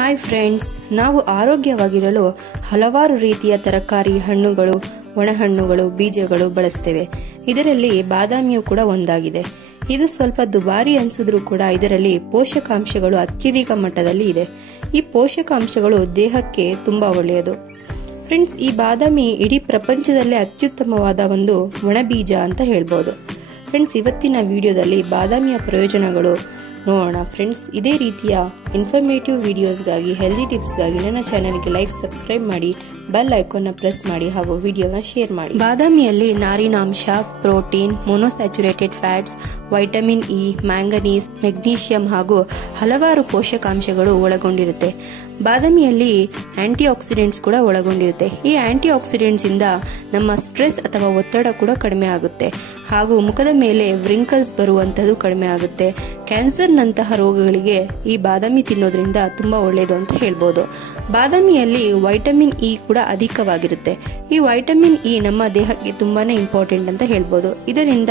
Hi friends, ನಾವು ಆರೋಗ್ಯವಾಗಿರಲು ಹಲವಾರು ರೀತಿಯ ತರಕಾರಿ, ಹಣ್ಣುಗಳು, ಒಣಹಣ್ಣುಗಳು, ಬೀಜಗಳು ಬಳಸ್ತೇವೆ. ಇದರಲ್ಲಿ ಬಾದಾಮಿಯು ಕೂಡ ಒಂದಾಗಿದೆ. ಇದು ಸ್ವಲ್ಪ ದುಬಾರಿ ಅನಿಸಿದ್ರೂ ಕೂಡ ಇದರಲ್ಲಿ ಪೋಷಕಾಂಶಗಳು ಅತ್ಯಧಿಕ ಮಟ್ಟದಲ್ಲಿ ಇದೆ. ಈ ಪೋಷಕಾಂಶಗಳು ದೇಹಕ್ಕೆ ತುಂಬಾ ಒಳ್ಳೆಯದು. ಫ್ರೆಂಡ್ಸ್, ಈ ಬಾದಾಮಿ ಇಡೀ ಪ್ರಪಂಚದಲ್ಲೇ ಅತ್ಯುತ್ತಮವಾದ ಒಂದು ಒಣ ಬೀಜ ಅಂತ ಹೇಳ್ಬೋದು. ಫ್ರೆಂಡ್ಸ್, ಇವತ್ತಿನ ವಿಡಿಯೋದಲ್ಲಿ ಬಾದಾಮಿಯ ಪ್ರಯೋಜನಗಳು ನೋಡೋಣ. ಫ್ರೆಂಡ್ಸ್, ಇದೇ ರೀತಿಯ ಇನ್ಫಾರ್ಮೇಟಿವ್ ವಿಡಿಯೋಸ್ಗಾಗಿ, ಹೆಲ್ದಿ ಟಿಪ್ಸ್ಗಾಗಿ ನನ್ನ ಚಾನೆಲ್ಗೆ ಲೈಕ್, ಸಬ್ಸ್ಕ್ರೈಬ್ ಮಾಡಿ, ಬೆಲ್ ಐಕಾನ್ನ ಪ್ರೆಸ್ ಮಾಡಿ ಹಾಗೂ ವಿಡಿಯೋನ ಶೇರ್ ಮಾಡಿ. ಬಾದಾಮಿಯಲ್ಲಿ ನಾರಿನಾಂಶ, protein, monounsaturated fats, vitamin E, manganese, magnesium ಹಾಗೂ ಹಲವಾರು ಪೋಷಕಾಂಶಗಳು ಒಳಗೊಂಡಿರುತ್ತೆ. ಬಾದಾಮಿಯಲ್ಲಿ ಆಂಟಿ ಆಕ್ಸಿಡೆಂಟ್ಸ್ ಕೂಡ ಒಳಗೊಂಡಿರುತ್ತೆ. ಈ ಆಂಟಿ ಆಕ್ಸಿಡೆಂಟ್ಸ್ ಇಂದ ನಮ್ಮ ಸ್ಟ್ರೆಸ್ ಅಥವಾ ಒತ್ತಡ ಕೂಡ ಕಡಿಮೆ ಆಗುತ್ತೆ ಹಾಗೂ ಮುಖದ ಮೇಲೆ ವ್ರಿಂಕಲ್ಸ್ ಬರುವಂತದ್ದು ಕಡಿಮೆ ಆಗುತ್ತೆ. ಕ್ಯಾನ್ಸರ್ ನಂತಹ ರೋಗಗಳಿಗೆ ಈ ಬಾದಾಮಿ ತಿನ್ನೋದ್ರಿಂದ ತುಂಬಾ ಒಳ್ಳೆಯದು ಅಂತ ಹೇಳ್ಬೋದು. ಬಾದಾಮಿಯಲ್ಲಿ ವೈಟಮಿನ್ ಇ ಕೂಡ ಅಧಿಕವಾಗಿರುತ್ತೆ. ಈ ವೈಟಮಿನ್ ಇ ನಮ್ಮ ದೇಹಕ್ಕೆ ತುಂಬಾನೇ ಇಂಪಾರ್ಟೆಂಟ್ ಅಂತ ಹೇಳ್ಬೋದು. ಇದರಿಂದ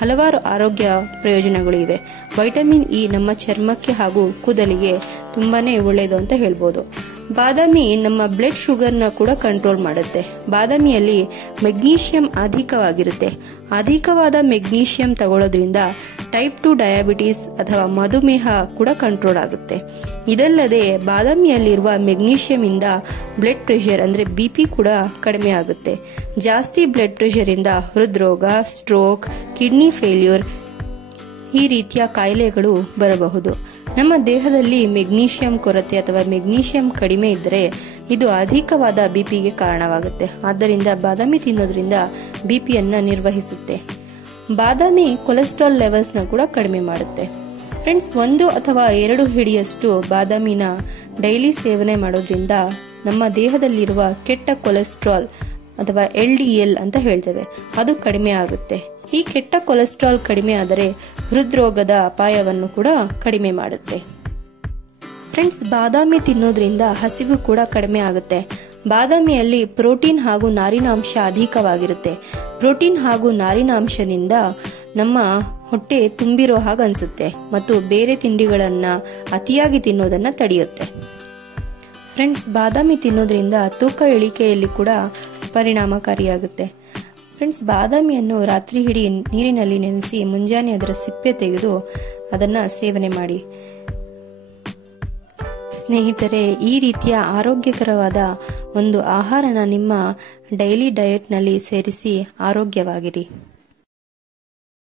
ಹಲವಾರು ಆರೋಗ್ಯ ಪ್ರಯೋಜನಗಳು ಇವೆ. ವೈಟಮಿನ್ ಇ ನಮ್ಮ ಚರ್ಮಕ್ಕೆ ಹಾಗೂ ಕೂದಲಿಗೆ ತುಂಬಾನೇ ಒಳ್ಳೆಯದು ಅಂತ ಹೇಳ್ಬೋದು. ಬಾದಾಮಿ ನಮ್ಮ ಬ್ಲಡ್ ಶುಗರ್ನ ಕೂಡ ಕಂಟ್ರೋಲ್ ಮಾಡುತ್ತೆ. ಬಾದಾಮಿಯಲ್ಲಿ ಮೆಗ್ನೀಷಿಯಂ ಅಧಿಕವಾಗಿರುತ್ತೆ. ಅಧಿಕವಾದ ಮೆಗ್ನೀಷಿಯಂ ತಗೊಳ್ಳೋದ್ರಿಂದ ಟೈಪ್ 2 ಡಯಾಬಿಟಿಸ್ ಅಥವಾ ಮಧುಮೇಹ ಕೂಡ ಕಂಟ್ರೋಲ್ ಆಗುತ್ತೆ. ಇದಲ್ಲದೆ ಬಾದಾಮಿಯಲ್ಲಿರುವ ಮೆಗ್ನೀಷಿಯಂ ಇಂದ ಬ್ಲಡ್ ಪ್ರೆಷರ್ ಅಂದ್ರೆ ಬಿಪಿ ಕೂಡ ಕಡಿಮೆ ಆಗುತ್ತೆ. ಜಾಸ್ತಿ ಬ್ಲಡ್ ಪ್ರೆಷರ್ ಇಂದ ಹೃದ್ರೋಗ, ಸ್ಟ್ರೋಕ್, ಕಿಡ್ನಿ ಫೇಲ್ಯೂರ್ ಈ ರೀತಿಯ ಕಾಯಿಲೆಗಳು ಬರಬಹುದು. ನಮ್ಮ ದೇಹದಲ್ಲಿ ಮೆಗ್ನೀಷಿಯಂ ಕೊರತೆ ಅಥವಾ ಮೆಗ್ನೀಷಿಯಂ ಕಡಿಮೆ ಇದ್ದರೆ ಇದು ಅಧಿಕವಾದ ಬಿಪಿಗೆ ಕಾರಣವಾಗುತ್ತೆ. ಆದ್ದರಿಂದ ಬಾದಾಮಿ ತಿನ್ನೋದ್ರಿಂದ ಬಿಪಿಯನ್ನ ನಿರ್ವಹಿಸುತ್ತೆ. ಬಾದಾಮಿ ಕೊಲೆಸ್ಟ್ರಾಲ್ ಲೆವೆಲ್ಸ್ನ ಕೂಡ ಕಡಿಮೆ ಮಾಡುತ್ತೆ. ಫ್ರೆಂಡ್ಸ್, 1 ಅಥವಾ 2 ಹಿಡಿಯಷ್ಟು ಬಾದಾಮಿನ ಡೈಲಿ ಸೇವನೆ ಮಾಡೋದ್ರಿಂದ ನಮ್ಮ ದೇಹದಲ್ಲಿರುವ ಕೆಟ್ಟ ಕೊಲೆಸ್ಟ್ರಾಲ್ ಅಥವಾ LDL ಅಂತ ಹೇಳ್ತೇವೆ, ಅದು ಕಡಿಮೆ ಆಗುತ್ತೆ. ಈ ಕೆಟ್ಟ ಕೊಲೆಸ್ಟ್ರಾಲ್ ಕಡಿಮೆ ಆದರೆ ಹೃದ್ರೋಗದ ಅಪಾಯವನ್ನು ಕೂಡ ಕಡಿಮೆ ಮಾಡುತ್ತೆ. ಫ್ರೆಂಡ್ಸ್, ಬಾದಾಮಿ ತಿನ್ನೋದ್ರಿಂದ ಹಸಿವು ಕೂಡ ಕಡಿಮೆ ಆಗುತ್ತೆ. ಬಾದಾಮಿಯಲ್ಲಿ ಪ್ರೋಟೀನ್ ಹಾಗೂ ನಾರಿನಾಂಶ ಅಧಿಕವಾಗಿರುತ್ತೆ. ಪ್ರೋಟೀನ್ ಹಾಗೂ ನಾರಿನಾಂಶದಿಂದ ನಮ್ಮ ಹೊಟ್ಟೆ ತುಂಬಿರೋ ಹಾಗೆ ಅನ್ಸುತ್ತೆ ಮತ್ತು ಬೇರೆ ತಿಂಡಿಗಳನ್ನ ಅತಿಯಾಗಿ ತಿನ್ನೋದನ್ನ ತಡೆಯುತ್ತೆ. ಫ್ರೆಂಡ್ಸ್, ಬಾದಾಮಿ ತಿನ್ನೋದ್ರಿಂದ ತೂಕ ಇಳಿಕೆಯಲ್ಲಿ ಕೂಡ ಪರಿಣಾಮಕಾರಿಯಾಗುತ್ತೆ. ಫ್ರೆಂಡ್ಸ್, ಬಾದಾಮಿಯನ್ನು ರಾತ್ರಿ ಇಡೀ ನೀರಿನಲ್ಲಿ ನೆನೆಸಿ ಮುಂಜಾನೆ ಅದರ ಸಿಪ್ಪೆ ತೆಗೆದು ಅದನ್ನ ಸೇವನೆ ಮಾಡಿ. ಸ್ನೇಹಿತರೆ, ಈ ರೀತಿಯ ಆರೋಗ್ಯಕರವಾದ ಒಂದು ಆಹಾರನ ನಿಮ್ಮ ಡೈಲಿ ಡಯಟ್ನಲ್ಲಿ ಸೇರಿಸಿ ಆರೋಗ್ಯವಾಗಿರಿ.